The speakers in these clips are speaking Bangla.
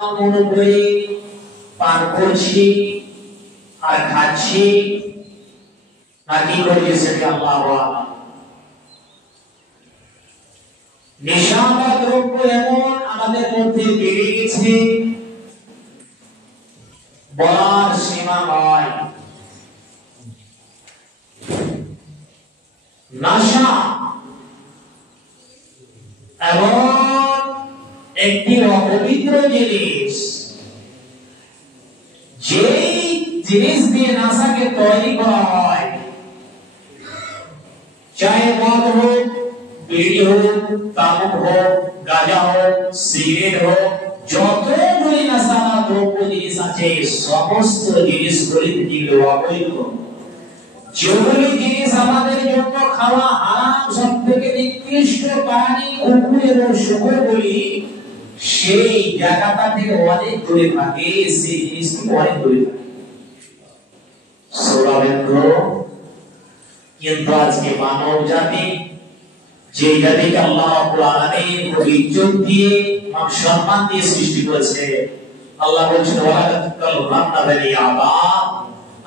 মনে করে পান করছি আর খাচ্ছি নাকি করি সেটা আল্লাহ আ'লাম। নেশাদার দ্রব্য এমন আমাদের মধ্যে বেড়ে গেছে, বলার সীমা নয়। নেশা এমন একটি অপবিত্র জিনিস, যেই জিনিস দিয়ে নেশাকে তৈরি করা হয়, চাहे মদ হোক, বিড়ি হোক, তামাক হোক, গাঁজা হোক, সিগারেট হোক, যতগুলি নেশাদার দ্রব্য জিনিস আছে সমস্ত জিনিসগুলি থেকে অবৈধ। যেগুলি জিনিস আমাদের জন্য খাওয়া হারাম, সব থেকে নিকৃষ্ট প্রাণী কুকুর এবং শুকরগুলি সেই জায়গাটা থেকে অনেক দূরে থাকে, সেই জিনিস থেকে অনেক দূরে থাকে। শ্রোতাবৃন্দ, কিন্তু আজকে মানব জাতি, যে জাতিকে আল্লাহ রাব্বুল আলামিন খুব ইজ্জত দিয়ে মান সম্মান দিয়ে সৃষ্টি করেছে, আল্লাহ বলছেন ওয়ালা তাকাল্লামনা বিল আবাদ,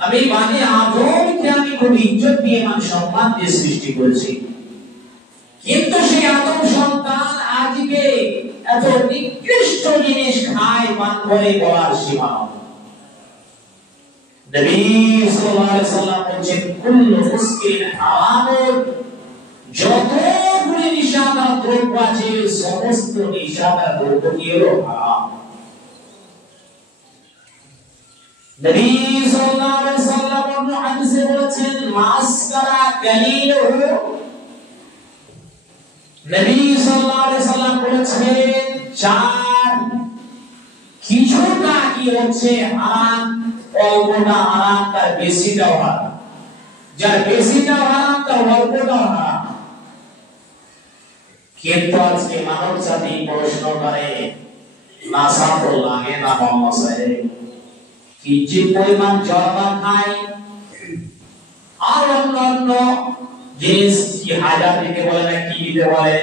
আমি বানি আদমকে আমি খুব ইজ্জত দিয়ে মান সম্মান দিয়ে সৃষ্টি করেছি। কিন্তু সেই আদম সন্তান আজকে এত নিকৃষ্ট জিনিস খায়, পান করে, বলার সীমা নেই। নবী সাল্লাল্লাহু আলাইহি সাল্লাম বলেছেন কুল্লু মুসকিরিন হারাম, যতগুলি নেশাদার দ্রব্য আছে সমস্ত নেশাদার দ্রব্য কি হলো হারাম। নবী সাল্লাল্লাহু আলাইহি সাল্লাম অন্য হাদিসে বলেছেন মাসকারা কালিলুহু, নবী সাল্লাল্লাহু আলাইহি সাল্লাম বলেছেন চার কিছুটা কি হচ্ছে হারাম, অল্পটা হারাম, তার বেশিটাও হারাম। যার বেশিটাও হারাম তার অল্পটাও হারাম। কিন্তু আজকে মানব জাতি প্রশ্ন করে নেশা তো লাগে না মোহাম্মদ সাহেব, কি যে পরিমাণ জর্দা খায় আর অন্যান্য জিনিস, কি হাজার দিকে বলে না কি দিতে বলে,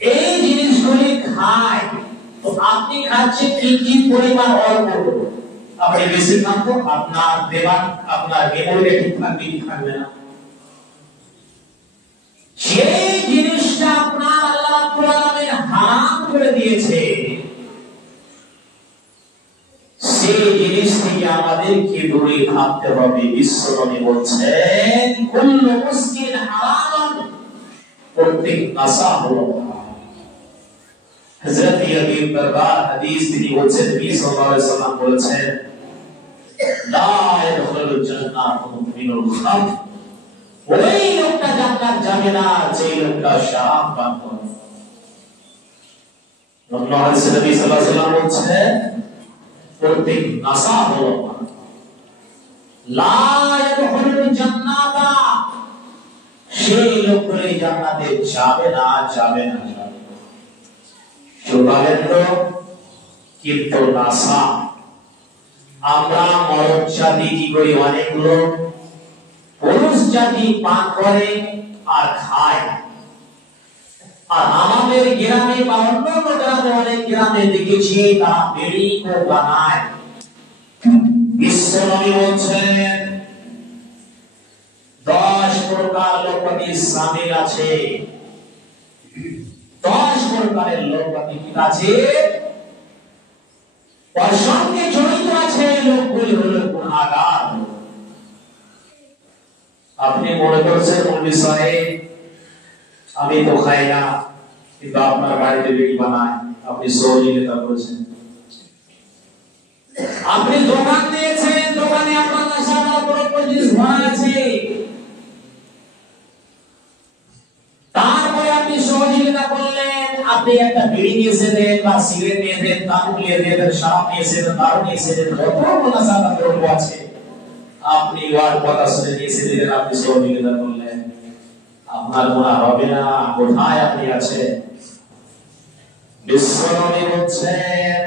এই জিনিসগুলি খায়, তো আপনি খাচ্ছেন কি পরিমাণ অল্প, আপনি বেশি খান তো আপনার দেবান আপনার মেমোরি ঠিক থাকবে কি থাকবে না। সেই জিনিসটা আপনার আল্লাহ রাব্বুল আলামিন হারাম করে দিয়েছে, সেই জিনিস থেকে আমাদেরকে দূরে থাকতে হবে। বিশ্বনবী বলছেন কুল্লু মুসকিন হারাম, প্রত্যেক নেশা হলো হারাম। হযরত আবু দরদার হাদিস তিনি বলছেন নবী সাল্লাল্লাহু আলাইহি সাল্লাম বলেছেন লা ইয়াদখুলুল জান্নাত মিনুল খামর, ওই লোকটা জান্নাত যাবে না যে লোকটা শরাব পান করে। অন্য হাদিসে নবী সাল্লাল্লাহু আলাইহি সাল্লাম বলছেন প্রত্যেক নেশা হলো লা ইয়াদখুলুল জান্নাত, সেই লোকগুলো জান্নাতে যাবে না, যাবে না, যাবে না। শ্রোতাবৃন্দ, কিন্তু নেশা আমরা মরদ জাতি কি করি, অনেক লোক পুরুষ জাতি পান করে আর খায়। আর আমাদের গ্রামে বা অন্য গ্রামে, অনেক গ্রামে দেখেছি তারা বিড়ি কো বানায়। বিশ্বনবী বলছেন 10 প্রকার লোকপতি শামিল আছে, 10 প্রকারের লোকপতি আছে, তার সঙ্গে জড়িত আছে লোকগুলি হলো গুনাহগার। আপনি মনে করছেন মৌলভী সাহেব আমি তো খাই না, কিন্তু আপনার বাড়িতে বিড়ি বানায়, আপনি সহযোগিতা করেছেন। আপনি দোকান দিয়েছেন, দোকানে আপনার নেশাদার দ্রব্য জিনিস ভরা আছে, তারপরে আপনি সহযোগিতা করলেন, আপনি একটা বিড়ি নিয়ে এসেছেন বা সিগারেট নিয়ে এসেছেন, তামাক নিয়ে এসেছেন, শরাব নিয়ে এসেছেন, দারু নিয়ে এসেছেন, যত নেশাদার দ্রব্য আছে আপনি ওয়ার কথা শুনে নিয়ে এসেছেন, আপনি সহযোগিতা করলেন, আপনার গুনাহ হবে না? কোথায় আপনি আছেন? বিশ্বনবী বলছেন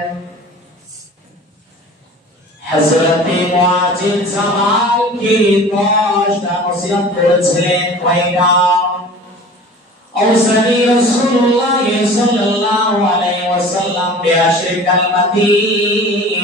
হযরত মুআজিল জামালকে 10টা নসিহত করেছিলেন, কয়টা? أوصاني رسول الله صلى الله عليه وسلم আশরিকাল মাতিন